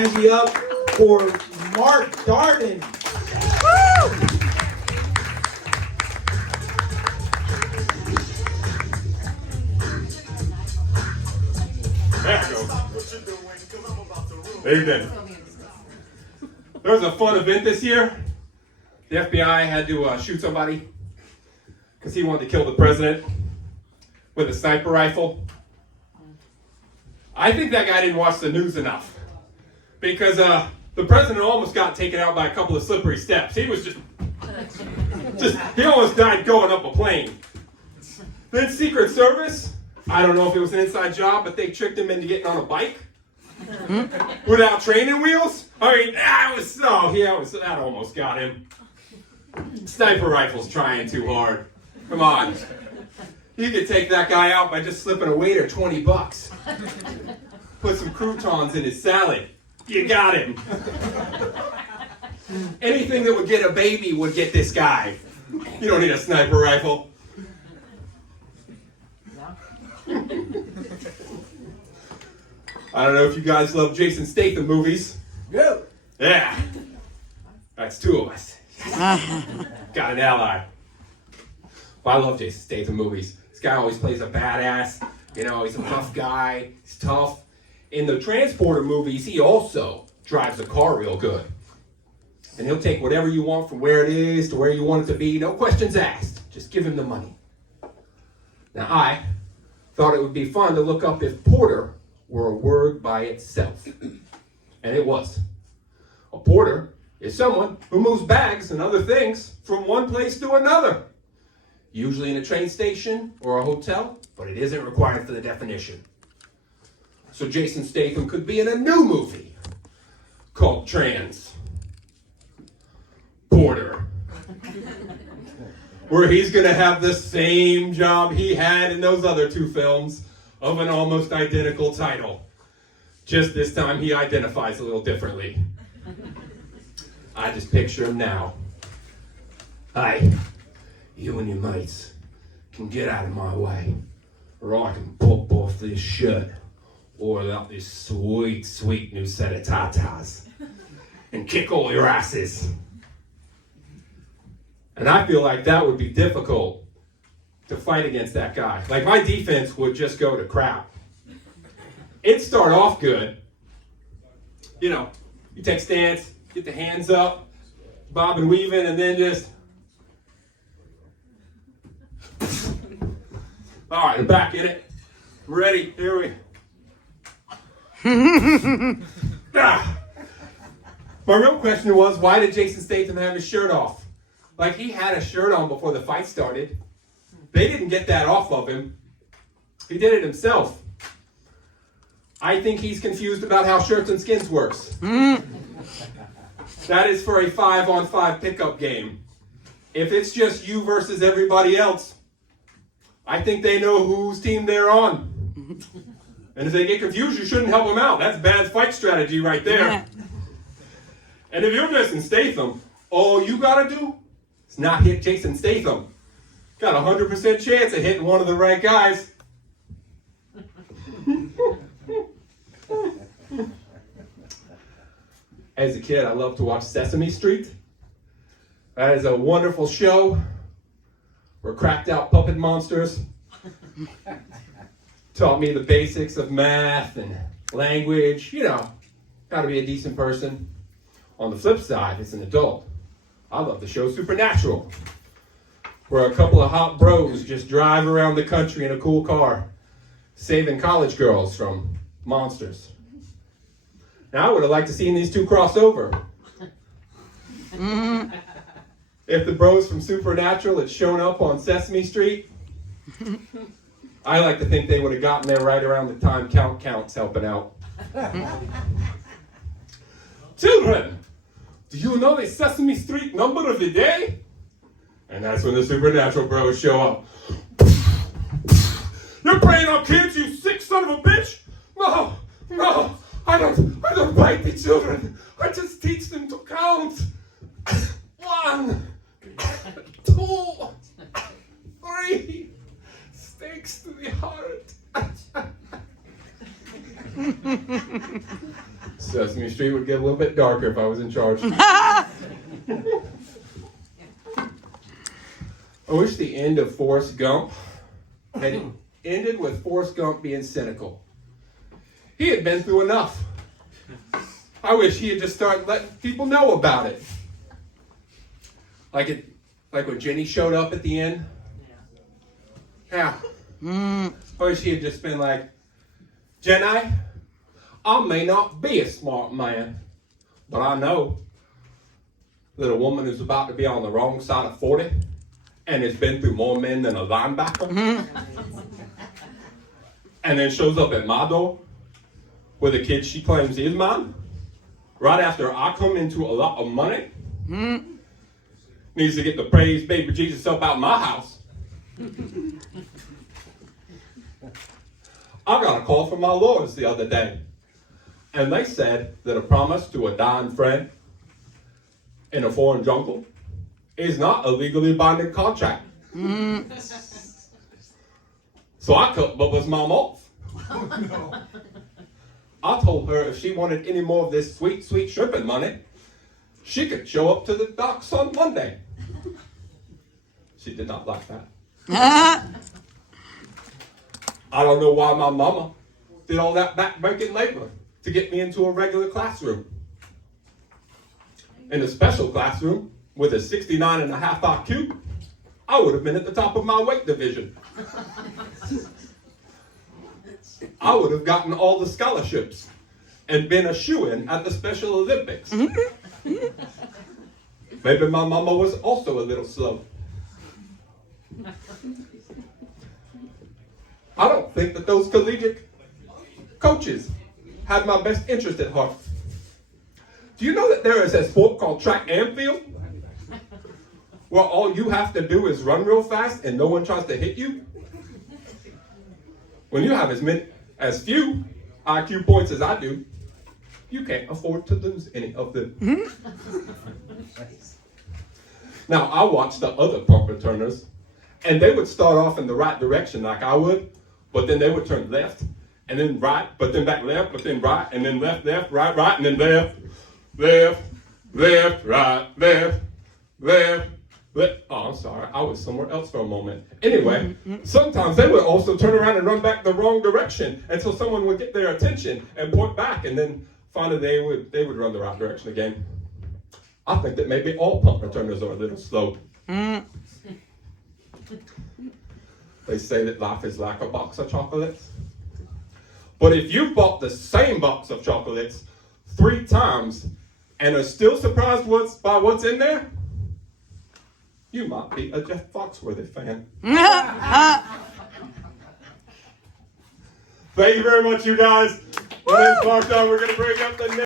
Hands up for Mark Darden. There it goes. Evening. There was a fun event this year. The FBI had to shoot somebody because he wanted to kill the president with a sniper rifle. I think that guy didn't watch the news enough because the president almost got taken out by a couple of slippery steps. He was just he almost died going up a plane. Then Secret Service, I don't know if it was an inside job, but they tricked him into getting on a bike without training wheels. I mean, that almost got him. Sniper rifle's trying too hard. Come on. You could take that guy out by just slipping a waiter $20. Put some croutons in his salad. You got him. Anything that would get a baby would get this guy. You don't need a sniper rifle. I don't know if you guys love Jason Statham movies. Go. Yeah. That's two of us. Got an ally. Well, I love Jason Statham movies. This guy always plays a badass. You know, he's a tough guy. He's tough. In the Transporter movies, he also drives a car real good. And he'll take whatever you want from where it is to where you want it to be. No questions asked. Just give him the money. Now, I thought it would be fun to look up if porter were a word by itself. And it was. A porter is someone who moves bags and other things from one place to another. Usually in a train station or a hotel, but it isn't required for the definition. So Jason Statham could be in a new movie called Porter, where he's going to have the same job he had in those other two films of an almost identical title. Just this time he identifies a little differently. I just picture him now. Hi, you and your mates can get out of my way, or I can pop off this shirt, oil up this sweet, sweet new set of tatas, and kick all your asses. And I feel like that would be difficult to fight against that guy. Like, my defense would just go to crap. It'd start off good. You know, you take stance, get the hands up, bob and weaving, and then just... All right, I'm back in it. Ready, here we... My real question was, why did Jason Statham have his shirt off? Like, he had a shirt on before the fight started. They didn't get that off of him. He did it himself. I think he's confused about how shirts and skins works. That is for a 5-on-5 pickup game. If it's just you versus everybody else, I think they know whose team they're on. And if they get confused, you shouldn't help them out. That's bad fight strategy right there. And if you're Jason Statham, all you gotta do is not hit Jason Statham. Got a 100% chance of hitting one of the right guys. As a kid, I loved to watch Sesame Street. That is a wonderful show where cracked out puppet monsters taught me the basics of math and language, you know, how to be a decent person. On the flip side, as an adult, I love the show Supernatural, where a couple of hot bros just drive around the country in a cool car, saving college girls from monsters. Now, I would have liked to seen these two cross over. If the bros from Supernatural had shown up on Sesame Street, I like to think they would have gotten there right around the time Count's helping out. Children, do you know the Sesame Street number of the day? And that's when the Supernatural bros show up. You're preying on kids, you sick son of a bitch? No, I don't bite the children. I just teach them to count. 1, 2, 3. Stakes to the heart. Sesame Street would get a little bit darker if I was in charge. I wish the end of Forrest Gump had ended with Forrest Gump being cynical. He had been through enough. I wish he had just started letting people know about it. Like when Jenny showed up at the end. Yeah. I wish he had just been like, Jenny, I may not be a smart man, but I know that a woman who's about to be on the wrong side of 40 and has been through more men than a linebacker and then shows up at my door with a kid she claims is mine, right after I come into a lot of money, needs to get the praise baby Jesus up out my house. I got a call from my lawyers the other day, and they said that a promise to a dying friend in a foreign jungle is not a legally binding contract. So I cut Bubba's mom off. I told her if she wanted any more of this sweet, sweet shrimping money, she could show up to the docks on Monday. She did not like that. I don't know why my mama did all that back-breaking labor to get me into a regular classroom. In a special classroom with a 69.5 IQ, I would have been at the top of my weight division. I would have gotten all the scholarships and been a shoo-in at the Special Olympics. Maybe my mama was also a little slow. I don't think that those collegiate coaches had my best interest at heart. Do you know that there is a sport called track and field? Where all you have to do is run real fast and no one tries to hit you? When you have as few IQ points as I do, you can't afford to lose any of them. Now, I watched the other pump returners, and they would start off in the right direction like I would, but then they would turn left, and then right, but then back left, but then right, and then left, left, right, right, and then left, left, left, right, left, left, left. Oh, I'm sorry, I was somewhere else for a moment. Anyway, sometimes they would also turn around and run back the wrong direction until someone would get their attention and point back, and then finally they would run the right direction again. I think that maybe all pump returners are a little slow. They say that life is like a box of chocolates. But if you've bought the same box of chocolates 3 times and are still surprised by what's in there, you might be a Jeff Foxworthy fan. Thank you very much, you guys. My name's Mark. We're going to bring up the next.